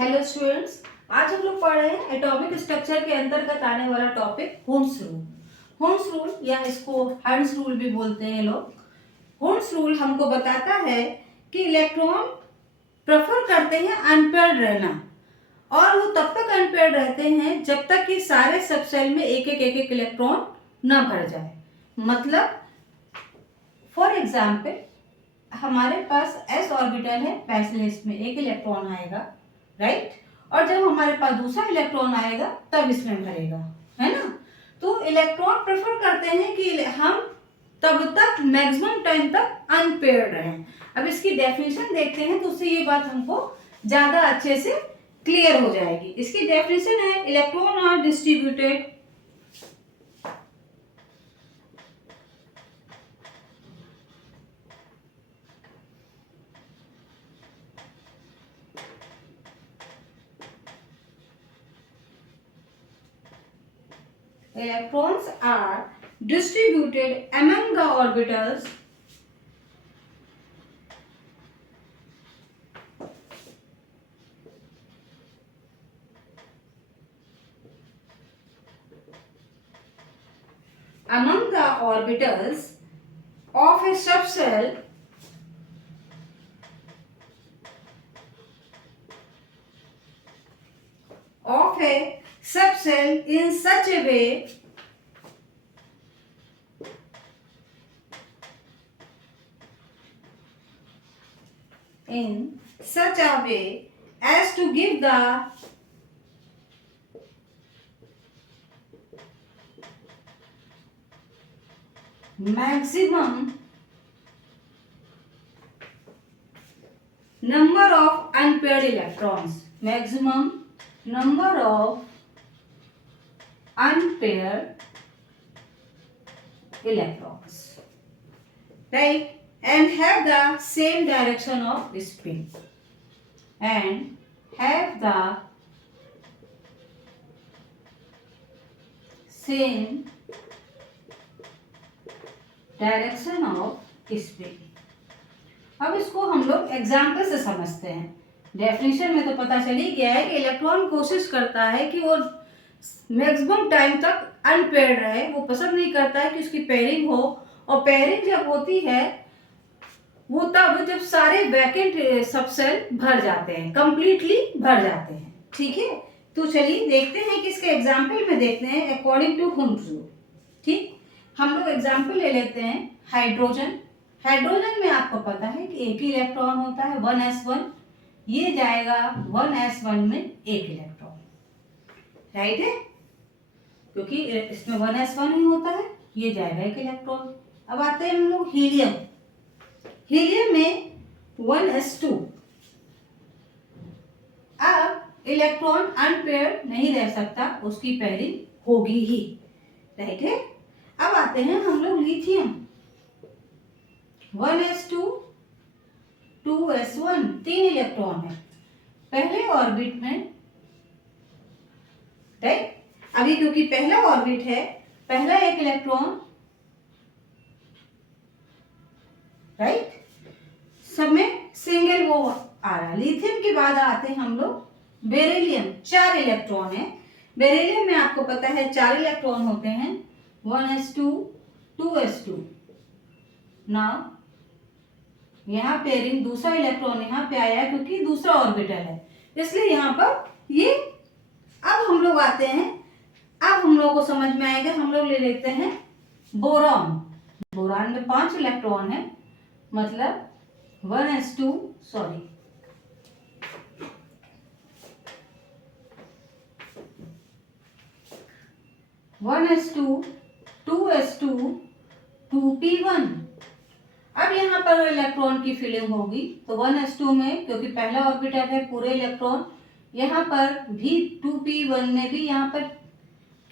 Hello students, आज हम लोग पढ़ रहे हैं एटॉमिक स्ट्रक्चर के अंतर्गत आने वाला topic Hund's rule. Hund's rule या इसको हर्ट्ज रूल भी बोलते हैं लोग। हुन्स रूल हमको बताता है कि इलेक्ट्रॉन प्रेफर करते हैं अनपेयर्ड रहना, और वो तब तक अनपेयर्ड रहते हैं जब तक कि सारे सब सेल में एक एक इलेक्ट्रॉन न भर जाए। मतलब फॉर एग्जाम्पल हमारे पास s ऑर्बिटल है, पहले इसमें एक इलेक्ट्रॉन आएगा, राइट, और जब हमारे पास दूसरा इलेक्ट्रॉन आएगा तब इसमें भरेगा, है ना। तो इलेक्ट्रॉन प्रेफर करते हैं कि हम तब तक मैक्सिमम टाइम तक अनपेयर्ड रहें। अब इसकी डेफिनेशन देखते हैं तो उससे ये बात हमको ज्यादा अच्छे से क्लियर हो जाएगी। इसकी डेफिनेशन है electron are distributed electrons are distributed among the orbitals of a subcell in such a way as to give the maximum number of unpaired electrons. Maximum number of unpaired electrons, right, and have the same direction of spin, and have the same direction off spin. अब इसको हम लोग example से समझते हैं। Definition में तो पता चल ही गया है कि इलेक्ट्रॉन कोशिश करता है कि वो मैक्सिमम टाइम तक अनपेयर्ड रहे। वो पसंद नहीं करता है कि उसकी पेयरिंग हो, और पेयरिंग जब होती है वो तब जब सारे वैकेंट सबसेल भर जाते हैं, कंप्लीटली भर जाते हैं। ठीक है, तो चलिए देखते हैं कि इसके एग्जाम्पल में देखते हैं अकॉर्डिंग टू हुन्स रूल। ठीक, हम लोग एग्जाम्पल ले लेते हैं हाइड्रोजन। हाइड्रोजन में आपको पता है कि एक ही इलेक्ट्रॉन होता है 1s1, ये जाएगा 1s1 में एक इलेक्ट्रॉन, राइट है, क्योंकि इसमें 1s1 ही होता है, ये जाएगा एक इलेक्ट्रॉन। अब आते हैं हम लोग हीलियम। हीलियम में 1s2। अब इलेक्ट्रॉन अनपेयर्ड नहीं रह सकता, उसकी पेयरिंग होगी ही, राइट है। अब आते हैं हम लोग लिथियम। 1s2 2s1, तीन इलेक्ट्रॉन है पहले ऑर्बिट में, राइट। अभी क्योंकि पहला ऑर्बिट है, पहला एक इलेक्ट्रॉन, राइट, सब में सिंगल वो आ रहा। लिथियम के बाद आते हैं हम लोग बेरिलियम। 4 इलेक्ट्रॉन है बेरिलियम में, आपको पता है 4 इलेक्ट्रॉन होते हैं, 1s2 2s2। नाउ यहाँ पेयरिंग दूसरा इलेक्ट्रॉन यहाँ पे आया है क्योंकि दूसरा ऑर्बिटल है, इसलिए यहाँ पर ये। अब हम लोग आते हैं, अब हम लोग को समझ में आएगा, हम लोग ले लेते हैं बोरॉन। बोरॉन में 5 इलेक्ट्रॉन है, मतलब 1s2 sorry 1s2 2s2 2p1। अब यहाँ पर इलेक्ट्रॉन की फिलिंग होगी, तो 1s2 में क्योंकि पहला ऑर्बिटल है पूरे इलेक्ट्रॉन, यहाँ पर भी 2p1 में भी, यहाँ पर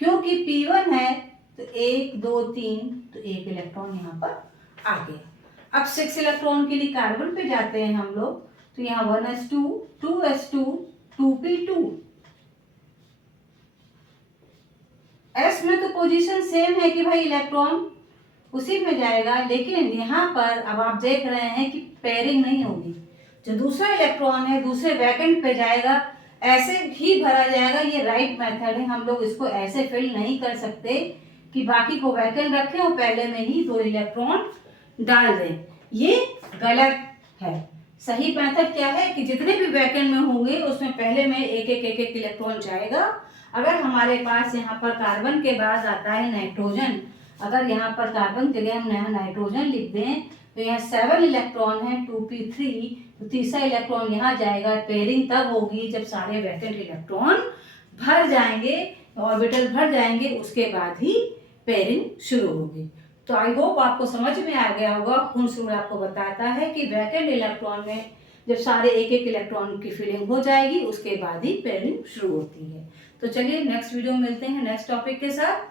क्योंकि p1 है तो 1 2 3, तो एक इलेक्ट्रॉन यहाँ पर आ गया। अब 6 इलेक्ट्रॉन के लिए कार्बन पे जाते हैं हम लोग, तो यहाँ 1s2 2s2 2p2। s में तो पोजीशन सेम है कि भाई इलेक्ट्रॉन उसी में जाएगा, लेकिन यहाँ पर अब आप देख रहे हैं कि पेयरिंग नहीं होगी। जो दूसरा इलेक्ट्रॉन है दूसरे वैकेंट पे जाएगा, ऐसे ही भरा जाएगा। ये राइट मेथड है, हम लोग इसको ऐसे फिल नहीं कर सकते कि बाकी को वैकेंट रखें और पहले में ही 2 इलेक्ट्रॉन डाल दें, ये गलत है। सही मेथड क्या है कि जितने भी वैकेंट में होंगे उसमें पहले में एक इलेक्ट्रॉन जाएगा। अगर हमारे पास यहाँ पर कार्बन के बाद आता है नाइट्रोजन, अगर यहाँ पर कार्बन के जगह हम यहाँ नाइट्रोजन लिख दें तो यहाँ 7 इलेक्ट्रॉन है 2p3, तो तीसरा इलेक्ट्रॉन यहाँ जाएगा। पेयरिंग तब होगी जब सारे वैकेंट इलेक्ट्रॉन भर जाएंगे, ऑर्बिटल भर जाएंगे, उसके बाद ही पेयरिंग शुरू होगी। तो आई होप आपको समझ में आ गया होगा। हुंस रूल आपको बताता है कि वैकेंट इलेक्ट्रॉन में जब सारे एक इलेक्ट्रॉन की फिलिंग हो जाएगी उसके बाद ही पेयरिंग शुरू होती है। तो चलिए नेक्स्ट वीडियो में मिलते हैं नेक्स्ट टॉपिक के साथ।